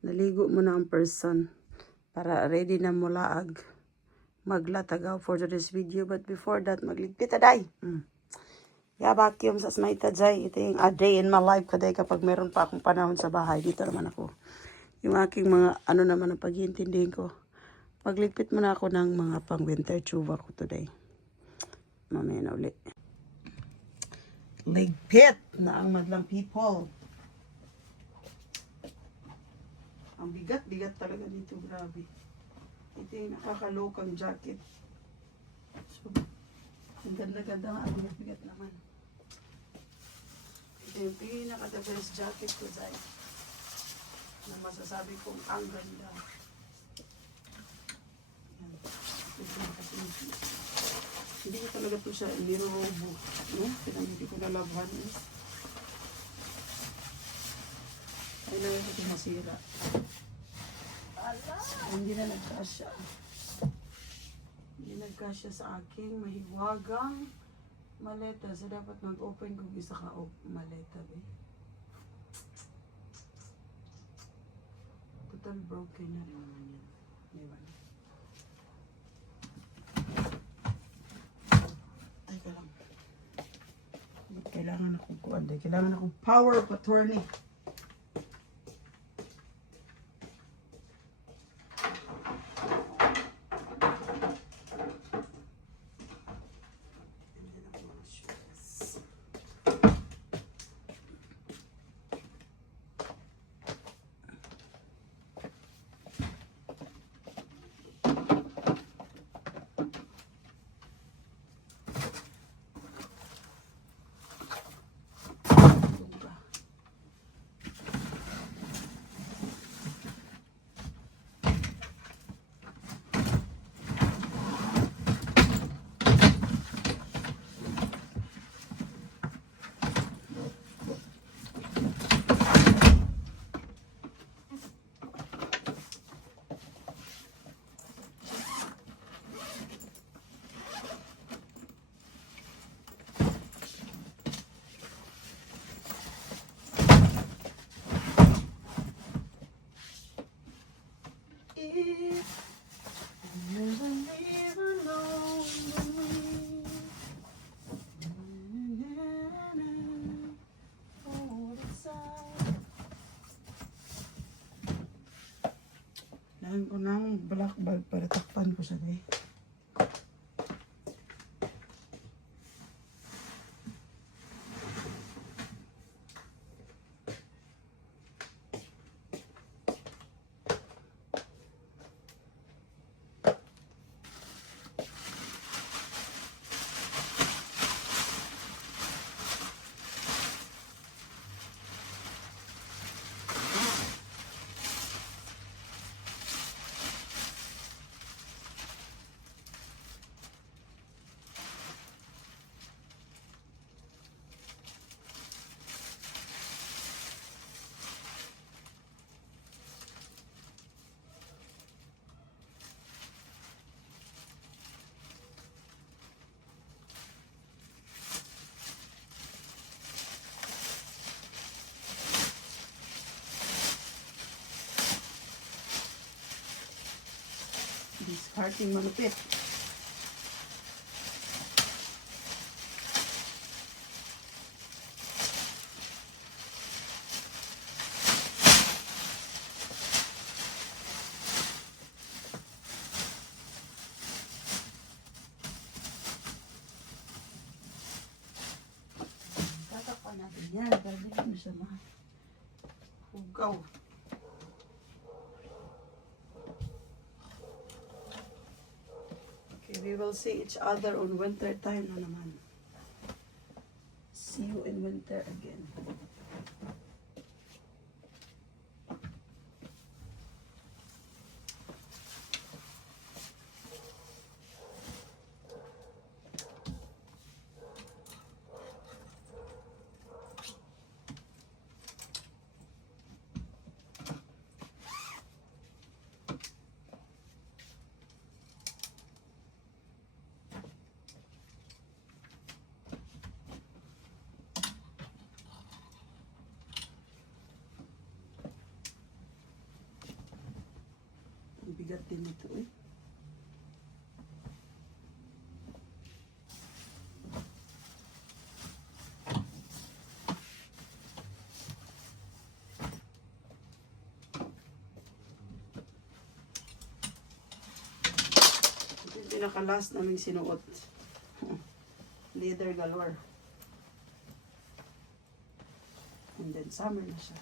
Naligo mo na ang person para ready na mo laag maglatagaw for today's video. But before that, magligpit aday. Yeah, vacuum sa smaita jay. Ito yung a day in my life kaday kapag meron pa akong panahon sa bahay. Dito naman ako. Yung aking mga ano naman ang pag-iintindihin ko. Magligpit muna ako ng mga pang winter chuva ko today. Mamaya na ulit. Ligpit na ang madlang people. Ang bigat-bigat talaga dito, grabe. Ito yung nakakalokang jacket. So, ang ganda-ganda nga, ang bigat-bigat naman. Ito yung pinaka-the best jacket ko, Zay. Na masasabi kong ang ganda. Yan. Hindi ko talaga ito siya nirobo. No? Hindi ko nalabhan. Ay na ito masira. Hindi na nagkasya. Hindi nagkasya sa aking mahiwagang maleta. So, dapat mag-open kung isa ka maleta. Total broken na rin naman yan. Diba? Teka lang. Kailangan akong kuwan. Kailangan akong power of attorney. Lahan ko ng black bag para takpan ko siya. Discarding malupit. Tatakpan natin yan. Para di ko na siya mahugaw. We will see each other on winter time na naman. See you in winter again. bigat din ito eh. Ito yung pinaka-last naming sinuot. Leather galore. And then summer na siya.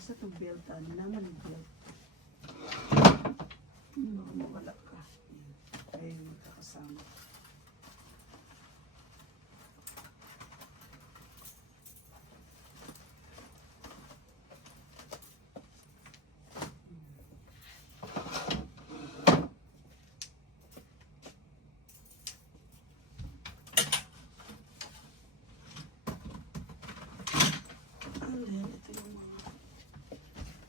Sa itong belt, ano naman yung belt? Baka mawala ka. Ay, magkakasama.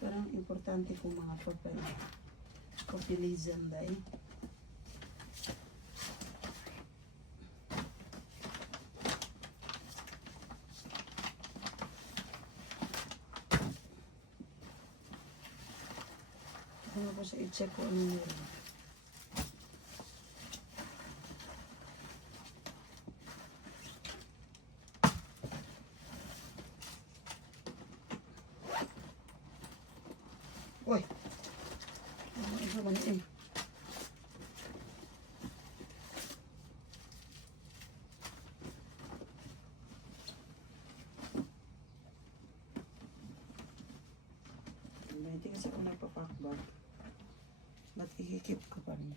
Parang importante kung mga papel. Papilizan dahil. Ano ko siya i-check kung ano yun. Uy! Ano ba na eh? Hindi kasi ako nagpa-packbag. Ba't ikikip ko pa rin?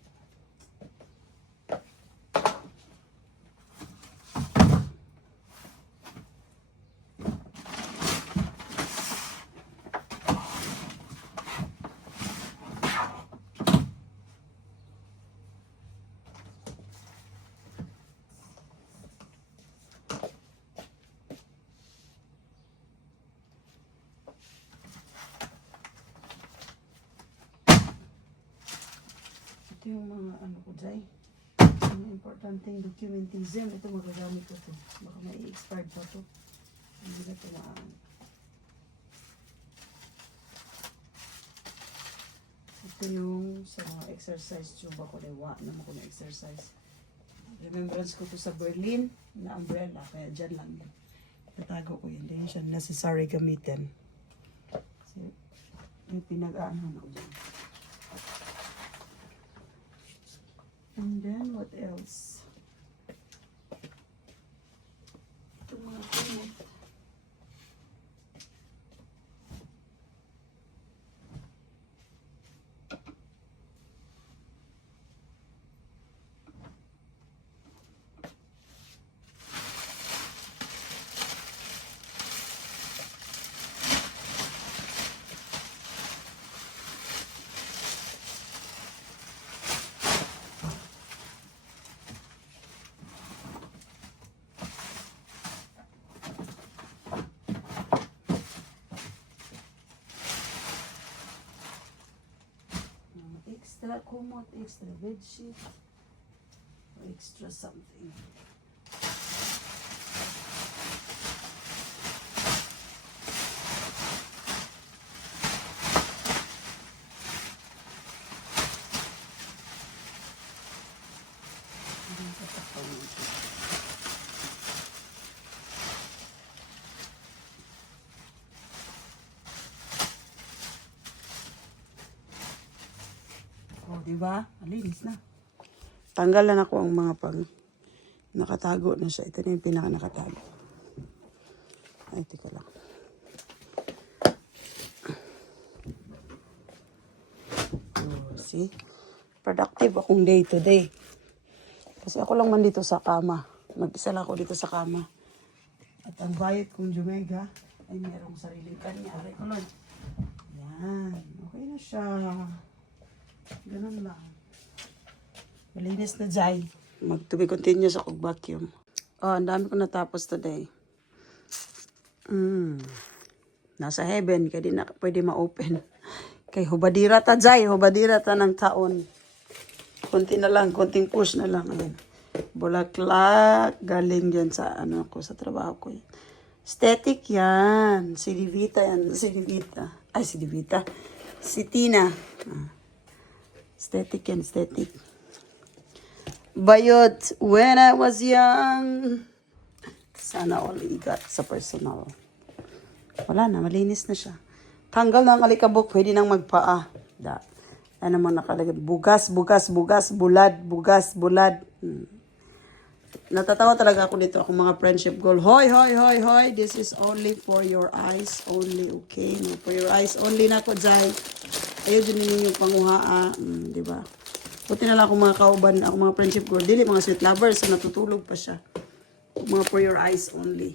Ito yung mga ano ko dyan. Yung importanteng documentism. Ito magagamit ko ito. Baka may expired pa ito. Hindi na ito maaano. Ito yung sa mga exercise tube ako. Lewa naman ko na exercise. Remembrance ko ito sa Berlin na umbrella. Kaya dyan lang yun. Tatago ko yun. Hindi siya necessary gamitin. Kasi yung pinag-aano na ko dyan. And then, what else? Ito mga kumot. Extra kumot, extra bedsheet, or extra something. Oh, diba? Malinis na. Tanggalan ako ang mga pang nakatago na siya. Ito na yung pinaka nakatago. Ay, tika lang. Oh, see? Productive akong day to day. Kasi ako lang man dito sa kama. Mag-isa lang ako dito sa kama. At ang bayad kong Jumega ay merong sariling kanya. Aray ko, Lord. Yan. Okay na siya. Ganun lang. Malinis na dyan. To be continuous ako vacuum. Oh, ang dami ko natapos today. Nasa heaven. Kaya di na pwede ma-open. Kay hubadira ta dyan. Hubadira ta ng taon. Konti na lang. Konting push na lang. Ayan. Bulaklak. Galing yan sa ano ko, sa trabaho ko. Aesthetic yan. Si Divita yan. Si Divita. Ay, si Divita. Si Tina. Aesthetic yan, aesthetic. Bayot, when I was young. Sana all igat sa personal. Wala na, malinis na siya. Tanggal na ang alikabok, pwede nang magpaa. Ano naman nakalagay? Bugas, bulad, bugas, bulad. Natatawa talaga ako dito, akong mga friendship goal. Hoy, this is only for your eyes only, okay? No, for your eyes only na ko, Jai. Ayaw din ninyo panguhaa, di ba? Buti na lang akong mga kauban, akong mga friendship goal. Dili, mga sweet lovers, so natutulog pa siya. Mga for your eyes only.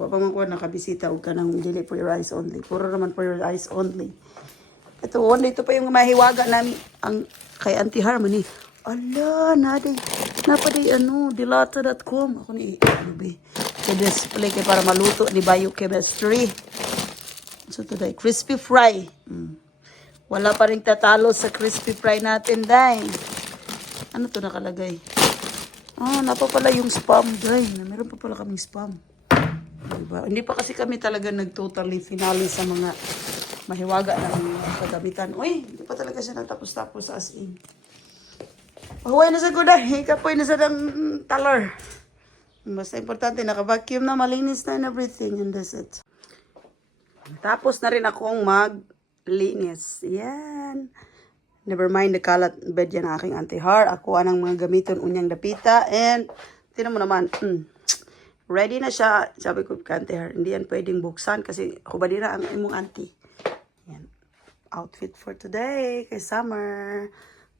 Huwag pa man ko nakabisita o ka ng dili for your eyes only. Puro naman for your eyes only. Ito, only ito pa yung mahiwaga namin ang kay Auntie Harmony. Ala, napaday dilata.com. Ako ni, sa display kay para maluto ni Biochemistry. So today, crispy fry. Wala pa rin tatalo sa crispy fry natin, day. Ano to nakalagay? Napa pala yung spam, day. Meron pa pala kaming spam. Diba? Hindi pa kasi kami talaga nag-totally finale sa mga mahiwaga ng kagamitan. Uy, hindi pa talaga siya natapos-tapos as in. Pahuway na sa guday. Kapoy na sa ng talar. Basta importante, naka-vacuum na, malinis na and everything. And that's it. Tapos na rin akong maglinis. Yan. Never mind the kalat bed yan aking Auntie Har. Ako anang mga gamiton unyang dapita. And, tinan mo naman, ready na siya. Sabi ko kay Auntie Har, hindi yan pwedeng buksan kasi hubadira ang imong auntie. Yan. Outfit for today kay summer.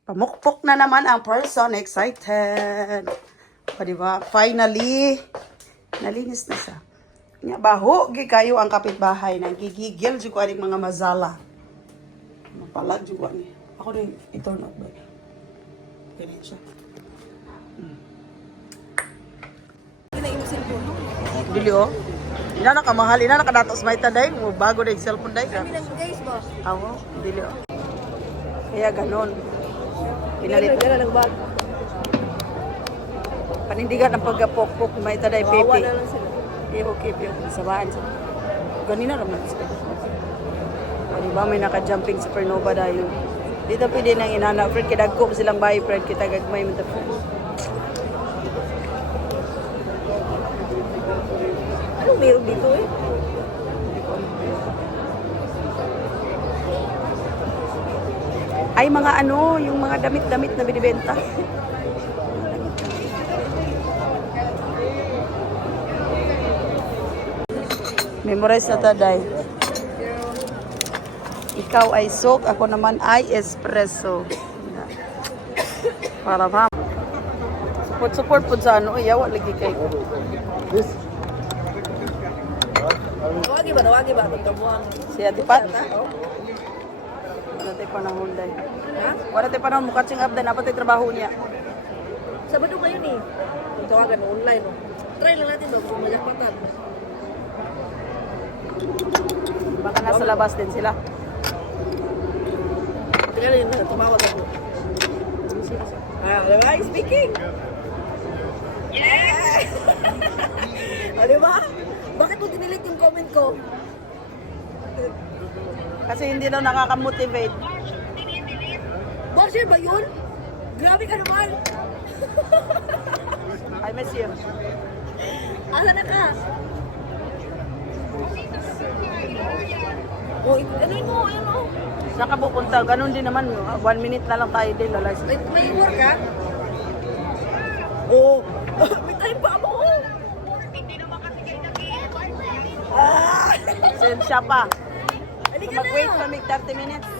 Pamukpok na naman ang person. Excited. O, diba? Finally, nalinis na siya. Nga baho, kayo ang kapitbahay. Nagigigil dyan ko aning mga mazala. Mapalag dyan ko niya. Ako rin, i-turn out ba? Ganyan siya. Dili o. Ina na kamahal. Ina na kadatos may taday. Bago na yung cellphone day ka. Guys, ba? Ako, dili o. Kaya ganon. Pinalit. Panindigan ang pagkapok-pok. May taday, pepe. Okay, sabaan siya. Ganina naman siya. Diba, may naka-jumping supernova dahil. Dito pwede nang inana. Friend, kidagko silang bahay, friend. Kita gagmay mo ito, friend. Anong meron dito eh? Ay, mga ano, yung mga damit-damit na binibenta. Memorize na taday. Ikaw ay soak, ako naman ay espresso. Para pa. Support po sa ano, yawa lagi kay. Nawagi ba? Tutamuan. Si Ate Pat. Wala tayo panahon day. Ha? Wala tayo panahon, mukatsing up day, dapat tayo trabaho niya. Sabado ngayon eh. Tawagan online. Oh. Try lang natin ba kung majakpatan. Baka nasa labas din sila. Tingnan yun na, tumawag ako. Diba? Speaking! Yeah! Diba? Bakit mo dinilit yung comment ko? Kasi hindi daw nakaka-motivate. Basher ba yun? Grabe ka naman! I miss you. Asa na ka? Oh, ano mo? Saan ka pupunta? Ganun din naman. 1 minute na lang tayo din. Lalas. May work ka? Oh, may time pa ako. Sensya pa. Halika na. Mag-wait kami 30 minutes.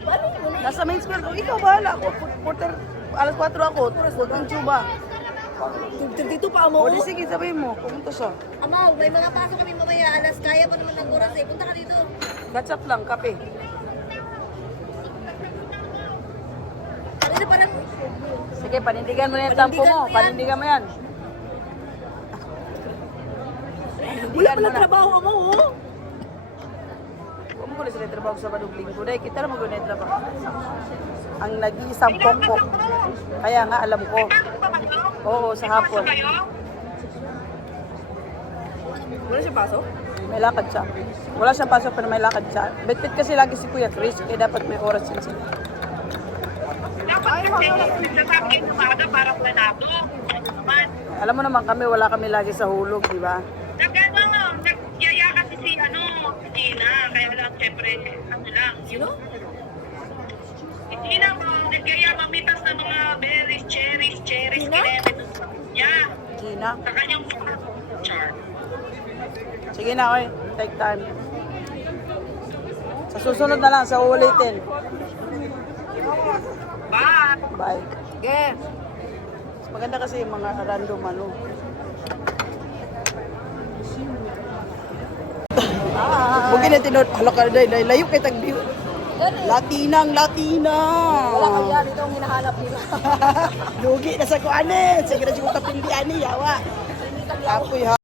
Paano mo na? Nasa main square ko. Ikaw bahala ako. Alas 4 ako. Huwag ang tsuba. Dito pa mo. O di sige, sabihin mo. Pumunta siya. Amaw, may mga pasok kami mamaya. Alas, kaya pa naman ng oras eh. Punta ka dito. Catch up lang, kape. Kanina pa nang... Sige, panindigan mo na yung tampo mo. Panindigan mo yan. Wala pa ng trabaho mo, oh. Huwag mo ko sila trabaho sa Badong Linggo. Dahil kita naman gano'n trabaho. Ang nag-iisang pokpok. Kaya nga, alam ko. Oo, sa hapon. Wala siya pasok? May lakad siya. Wala siyang pasok pero may lakad siya. Bitbit kasi lagi si Kuya Chris, kaya dapat may oras din siya. Dapat kasi nagsasabi ng umaga parang planado. Naman. Alam mo naman kami, wala kami lagi sa hulog, di ba? Nagyaya kasi si Gina. Kaya lang, syempre, lang. Sino? Si Gina, nagyaya mamitas ng mga berries, cherries, Gina? kineme. Yeah. Gina. Sa kanyang char. Sige na, oy. Take time. Sa susunod na lang, sa uulitin. Bye. Bye. Okay. Maganda kasi yung mga random ano. Huwag na tinod. Hala ka na, layo kay tagbiyo. Latinang Latina. Wala kang yan. Ito ang hinahanap nila. Lugi na sa kuanin. Sige na siya kapindi ani, yawa. Apoy ha.